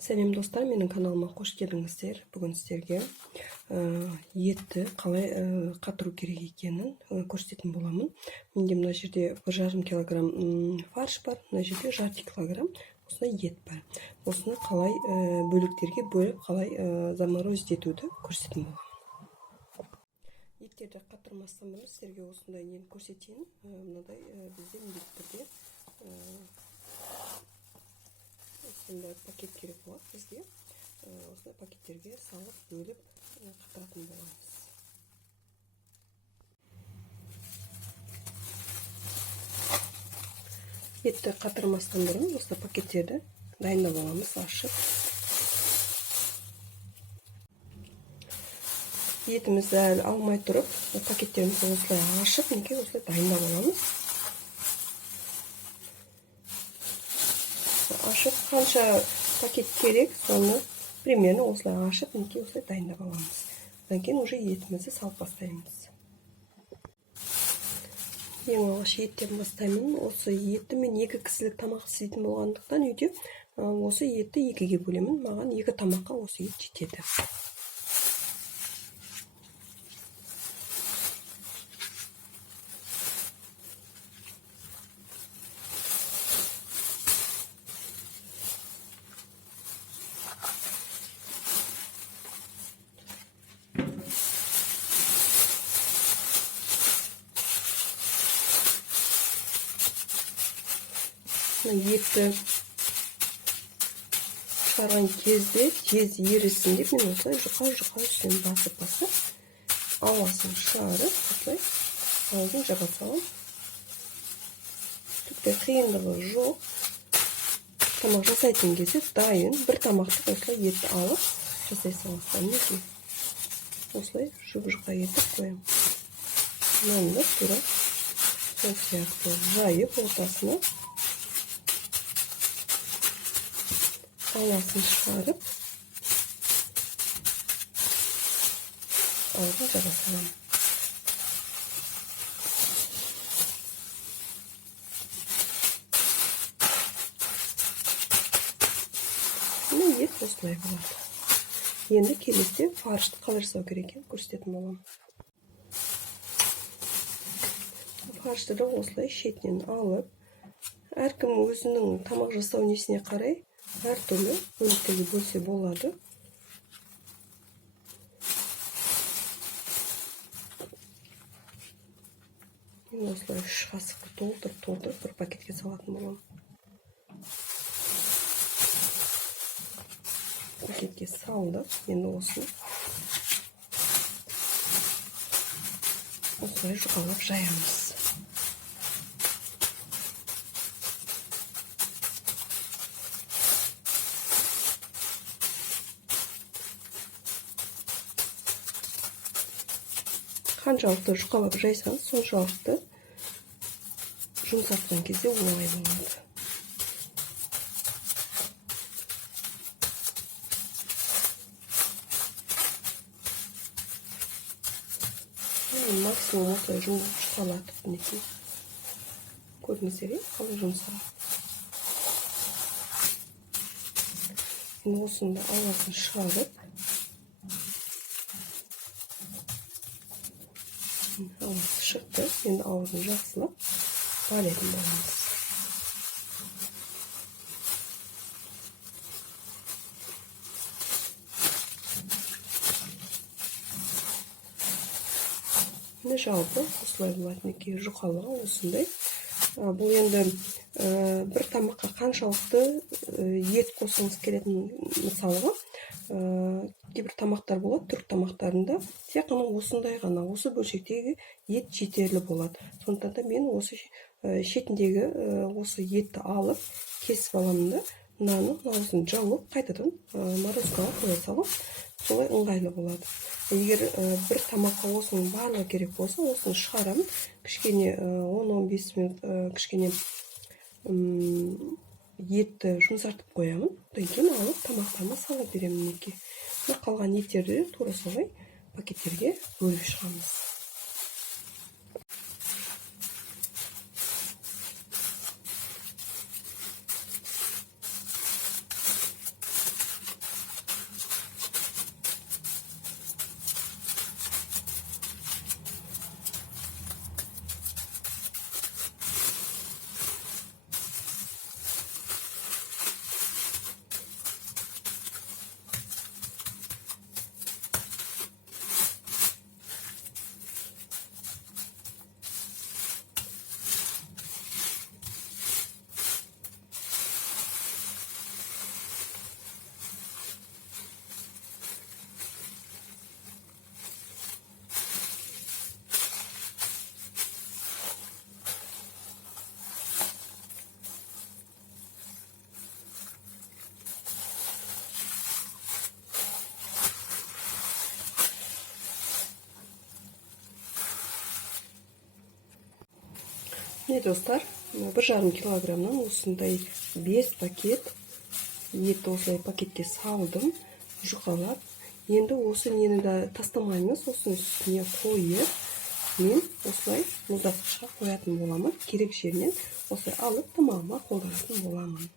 Сәлем достар, менің каналыма қош келдіңіздер. Бүгін сіздерге етті қалай қатыру керек екенін көрсететін боламын. Менде мына жерде 1,5 килограмм фарш бар, мына жерде 1,5 килограмм осындай ет бар. Осыны қалай бөліктерге бөліп, қалай заморозить етуді көрсететін боламын. Еттерді қатырмастан бұрын сіздерге осындай нені көрсетейін. Мынадай бізде міндетті түрде осындай пакет керек болады бізге. Осындай пакеттерге салып бөліп қатыратын боламыз. Етті қатырмастан бұрын осындай пакеттерді дайындап аламыз, ашып. Етімізді әлі алмай тұрып, пакеттерімізді осылай ашып, осылай дайындап аламыз. Ашып, қанша пакет керек, соны примерно осылай ашып, осылай дайындап аламыз. Одан кейін уже етімізді салып бастаймыз. Ең алғаш еттен бастаймын. Осы етті мен 2 кісілік тамақ істейтін болғандықтан үйде осы етті 2-ге бөлемін. Маған 2 тамаққа осы ет жетеді. Етті шығарған кезде тез ерісін деп мен осылай жұқа үстінен басып ауасын шығарып, осылай аузын жаба салам. Түкте қиындығы жоқ. Тамақ жасайтын кезде дайын бір тамақты осылай етті алып жасай саласам. Осылай жұқа етіп қоям. Мынаны тура сол сияқты жайып ортасына ауасын шығарып, аузын жаба салам. Ет осылай болады. Енді келесіде фаршты қалай жасау керек екенін көрсететін боламын. Фаршты да осылай шетінен алып, әркім өзінің тамақ жасау несіне қарай әртүрлі бөліктерге бөлсе болады. Мен осылай 3 қасықты толтырып бір пакетке салатын боламын. Пакетке салдық. Енді осылай жұқалап жаямыз. Қаншалықты жұқалап жайсаңыз, соншалықты жұмсатқан кезде оңай болады. Максимум осылай жұқалатып көріңіздер, қалай жұмсалады. Осында ауасын шығарып, ауасы шықты. Енді аузын жақсылап балетін боламыз. Жалпы осылай болады. Жұқалығы осындай. Бұл енді бір тамаққа қаншалықты ет қосыңыз келетін, мысалға кейбір тамақтар болады, түрік тамақтарында тек қана осындай ғана, осы бөлшектегі ет жетерлі болады. Сондықтан да мен осы шетіндегі осы етті алып, кесіп аламын да, мынаны аузын жауып, қайтадан морозкаға қоя салам. Солай ыңғайлы болады. Егер бір тамаққа осының барлығы керек болса, осыны шығарамын. Кішкене 10-15 минут кішкене етті жұмсартып қоямын. Одан кейін алып тамақтарына сала беремін. Қалған еттерді тура солай пакеттерге бөліп шығамыз. міне достар, 1,5 килограммнан осындай 5 пакет етті осылай пакетке салдым, жұқалап. Енді осы нені де тастамаймыз, осының үстіне қойып, мен осылай мұздатқышқа қоятын боламын. Керек жерінен осылай алып тамағыма қолданатын боламын.